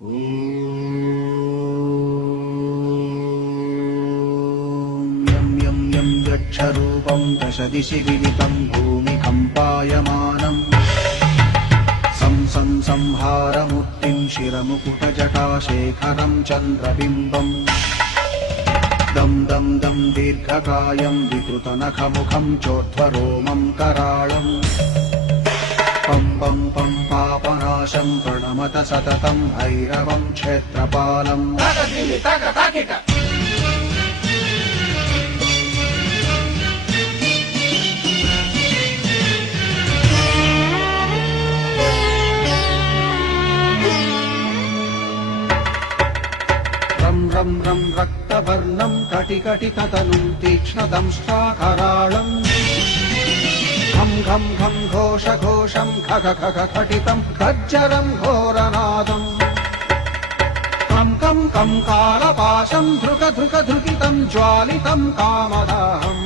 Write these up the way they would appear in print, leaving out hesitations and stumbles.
यं यं यं यक्षरूपं दशदिशि विदितं भूमिकम्पायमानम् संहारमूर्तिं शिरमुकुटजटाशेखरं चन्द्रबिम्बम् दं दं दं दीर्घकायं विकृतनखमुखं चोर्ध्वरोमं कराळम् पं पं पं पापनाशं प्रणमत सततं भैरवं क्षेत्रपालम् रं रं रं रक्तवर्णं कटिकटिततनुं तीक्ष्णदंष्ट्राकराळम् घं घं घं घोषघोषं खग खग खटितं खज्जरं घोरनादम् कं कं कं कालपाशं धृक धृक धृकितं ज्वालितं कामदाहम्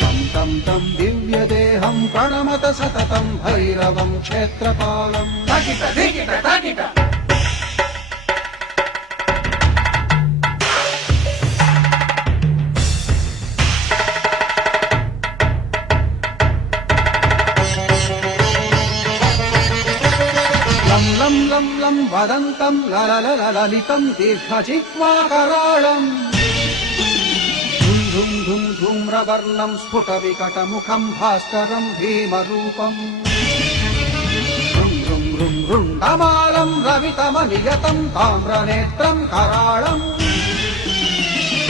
तं तं तं दिव्यदेहं प्रणमत सततं भैरवं क्षेत्रपालम् लं लं लं वदन्तं ललितं दीर्घजिह्वाकराळम् धुं धुं धुं धूम्रवर्णं स्फुटविकटमुखं भास्करं भीमरूपम् ऋं ऋं ऋं ऋण्डमालं रवितमनियतं ताम्रनेत्रं कराळम्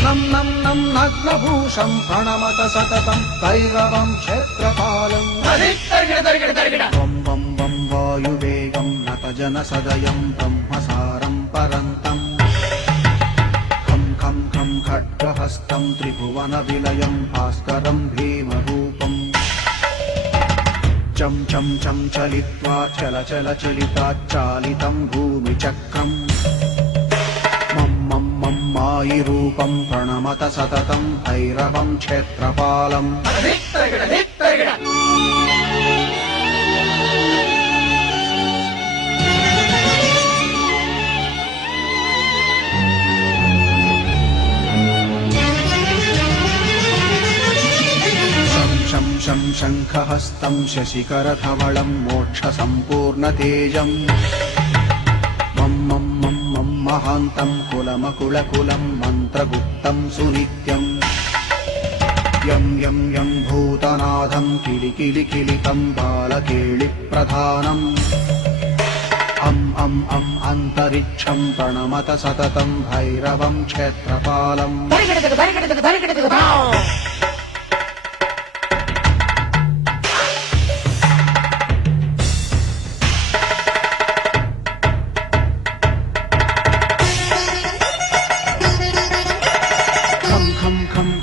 नं नं नं नग्नभूषं प्रणमत सततं भैरवं क्षेत्रपालम् वं वं वं वायुवेगं नतजनसदयं ब्रह्मसारं परन्तम् खं खं खं खड्गहस्तं त्रिभुवनविलयं भास्करं भीमरूपम् चं चं चं चलित्वा चल चल चलिताच्चालितं भूमिचक्रम् मं मं मं मायिरूपं प्रणमत सततं भैरवं क्षेत्रपालम् शं शं शङ्खहस्तं शशिकरधवलं मोक्षसम्पूर्णतेजम् मं मं मं मं महान्तं कुलमकुलकुलं मन्त्रगुप्तं सुनित्यम् यं यं यं भूतनाथं किलिकिलिकिलितं बालकेलिप्रधानम् अं अं अं अन्तरिक्षं प्रणमत सततं भैरवं क्षेत्रपालम्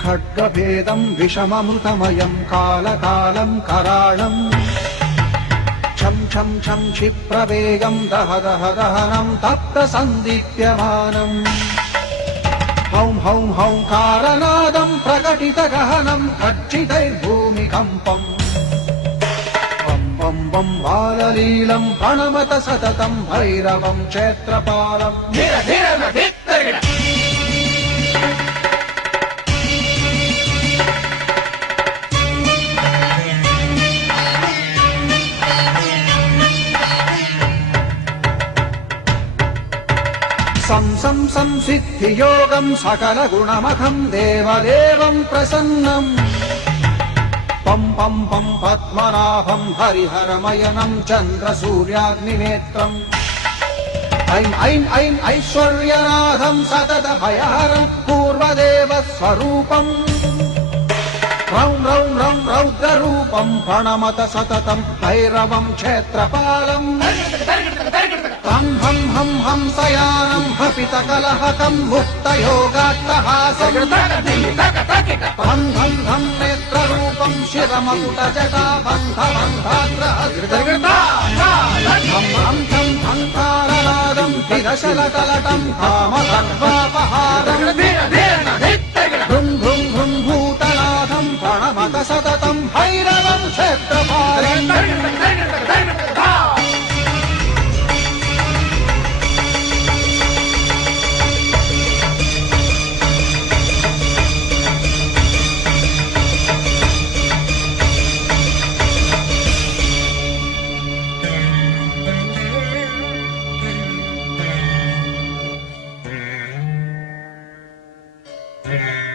खड्गभेदं विषममृतमयं कालकालं कराळम् छं छं छं क्षिप्रवेगं दह दह दहनं तप्तसन्दीप्यमानम् हौं हौं हौं कारनादं प्रकटितगहनं खड्जितैर्भूमिकम्पम् वं वं वं बाललीलं प्रणमत सततं भैरवं क्षेत्रपालम् संसिद्धियोगं सकलगुणमखं देवदेवं प्रसन्नम् पं पं पं पद्मनाभं हरिहरमयनं चन्द्रसूर्याग्निनेत्रम् ऐं ऐं ऐं ऐश्वर्यनाथं सततभयहरं पूर्वदेवस्वरूपम् रौं रौं रौं रौद्ररूपं प्रणमत सततं भैरवं क्षेत्रपालम् हं हं हं हंसयानं हपितकलहकं मुक्तयोगाट्टहासम् हं हं हं नेत्ररूपं शिरमकुटजटाबन्धबन्धाग्रहम् हं हं हं हंकारनादं विरशलकलटं कामगर्वापहारम् भृं भृं भृं भूतनाथं प्रणमत सततं भैरवं क्षेत्रपालम् Bye.